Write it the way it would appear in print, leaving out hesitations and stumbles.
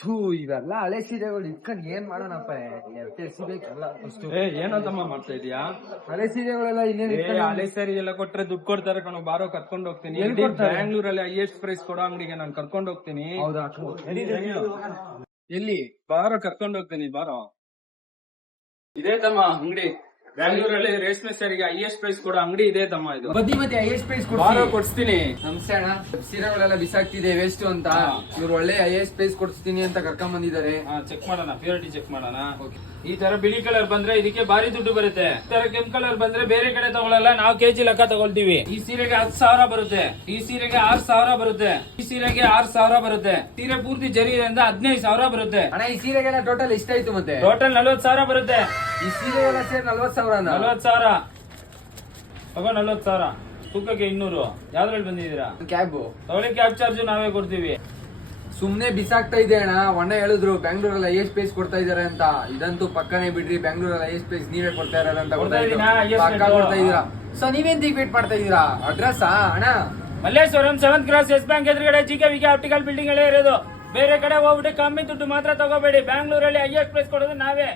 ಥೂ ಇವೆಲ್ಲ ಹಳೆ ಸೀರೆಗಳು ಇಟ್ಕೊಂಡ್ ಏನ್ ಮಾಡೋಣಪ್ಪ ಸಿಗ್ಬೇಕಲ್ಲ ಏನಂತಮ್ಮ ಮಾಡ್ತಾ ಇದೀಯಾ? ಹಳೆ ಸೀರೆಗಳೆಲ್ಲ ಇನ್ನೇನ್ ಹಳೆ ಸೀರೆ ಎಲ್ಲ ಕೊಟ್ರೆ ದುಡ್ಡು ಕೊಡ್ತಾರೆ ಕಣೋ, ಬಾರೋ ಕರ್ಕೊಂಡು ಹೋಗ್ತೀನಿ. ಎಲ್ಲಿ ಕೊಡ್ತಾರೆ? ಬ್ಯಾಂಗ್ಳೂರಲ್ಲಿ ಹೈಯೆಸ್ಟ್ ಪ್ರೈಸ್ ಕೊಡೋ ಅಂಗಡಿಗೆ ನಾನು ಕರ್ಕೊಂಡು ಹೋಗ್ತೀನಿ. ಹೌದಾ? ಎಲ್ಲಿ? ಬಾರೋ ಕರ್ಕೊಂಡು ಹೋಗ್ತೀನಿ, ಬಾರೋ. ಇದೇ ತಮ್ಮ ಅಂಗಡಿ, ಬ್ಯಾಂಗ್ಳೂರಲ್ಲಿ ರೇಷ್ಮೆ ಸೀರೆಗೆ ಹೈಯೆಸ್ಟ್ ಪ್ರೈಸ್ ಕೊಡೋ ಅಂಗಡಿ ಇದೆ ತಮ್ಮ ಇದು. ಮತ್ತೆ ಹೈಯೆಸ್ಟ್ ಪ್ರೈಸ್ ಬಾರೋ ಕೊಡ್ಸ್ತೀನಿ. ನಮಸ್ತೆ ಅಣ್ಣ. ಸೀರೆಗಳೆಲ್ಲ ಬಿಸಾಕ್ತಿದೆ ವೇಸ್ಟ್ ಅಂತ ಇವ್ರು ಒಳ್ಳೆ ಹೈಯೆಸ್ಟ್ ಪ್ರೈಸ್ ಕೊಡ್ಸ್ತೀನಿ ಅಂತ ಕರ್ಕೊಂಡ್ ಬಂದಿದ್ದಾರೆ. ಚೆಕ್ ಮಾಡೋಣ, ಪ್ಯೂರಿಟಿ ಚೆಕ್ ಮಾಡೋಣ. ಈ ತರ ಬಿಳಿ ಕಲರ್ ಬಂದ್ರೆ ಇದಕ್ಕೆ ಭಾರಿ ದುಡ್ಡು ಬರುತ್ತೆ. ಈ ತರ ಕೆಂಪು ಕಲರ್ ಬಂದ್ರೆ ಬೇರೆ ಕಡೆ ತಗೊಳಲ್ಲ, ನಾವು ಕೆಜಿ ಲೆಕ್ಕ ತಗೊಳ್ತೀವಿ. ಈ ಸೀರೆಗೆ 10,000 ಬರುತ್ತೆ, ಈ ಸೀರೆಗೆ 6,000 ಬರುತ್ತೆ, ಈ ಸೀರೆಗೆ 6,000 ಬರುತ್ತೆ. ಸೀರೆ ಪೂರ್ತಿ ಜರಿ ಇಂದ 15,000 ಬರುತ್ತೆ. ಅಣ್ಣ ಈ ಸೀರೆಗೆಲ್ಲ ಟೋಟಲ್ ಎಷ್ಟಾಯ್ತು ಮತ್ತೆ? ಟೋಟಲ್ 40,000 ಬರುತ್ತೆ. ಈ ಸೀರೆಗೆಲ್ಲ ಸೇರಿ 40,000. 40,000 ತಗೋ, 40,000 ತೂಕಕ್ಕೆ 200. ಯಾವ್ದ್ರಲ್ಲಿ ಬಂದಿದ್ದೀರಾ? ಕ್ಯಾಬ್ ತಗೊಳ್ಳಿ, ಕ್ಯಾಬ್ ಚಾರ್ಜ್ ನಾವೇ ಕೊಡ್ತೀವಿ. ಸುಮ್ನೆ ಬಿಸಾಕ್ತಾ ಇದೆ ಅಣ್ಣ. ಒಣ್ಣ ಹೇಳಿದ್ರು ಬ್ಯಾಂಗ್ಳೂರಲ್ಲಿ ಹೈಯೆಸ್ಟ್ ಪ್ರೈಸ್ ಕೊಡ್ತಾ ಇದಾರೆ ಅಂತ. ಇದಂತೂ ಪಕ್ಕನೇ ಬಿಡ್ರಿ, ಬ್ಯಾಂಗ್ಳೂರಲ್ಲಿ ಹೈಯೆಸ್ಟ್ ಪ್ರೈಸ್ ನೀವೇ ಕೊಡ್ತಾ ಇದಾರೆ ಅಂತ ಕೊಡ್ತಾ ಇದೀನಾ? ಪಕ್ಕ ಕೊಡ್ತಾ ಇದೀರಾ. ಸೊ ನೀವೇನ್ ವೇಟ್ ಮಾಡ್ತಾ ಇದೀರಾ? ಅಡ್ರೆಸ್ ಅಣ್ಣ Malleshwaram 7th cross Yes Bank ಎದುರುಗಡೆ GK ಆಪ್ಟಿಕಲ್ ಬಿಲ್ಡಿಂಗ್ ಅಲ್ಲೇ ಇರೋದು. ಬೇರೆ ಕಡೆ ಹೋಗ್ಬಿಟ್ಟು ಕಮ್ಮಿ ದುಡ್ಡು ಮಾತ್ರ ತಗೋಬೇಡಿ. ಬ್ಯಾಂಗ್ಳೂರಲ್ಲಿ ಹೈಯೆಸ್ಟ್ ಪ್ರೈಸ್ ಕೊಡೋದು ನಾವೇ.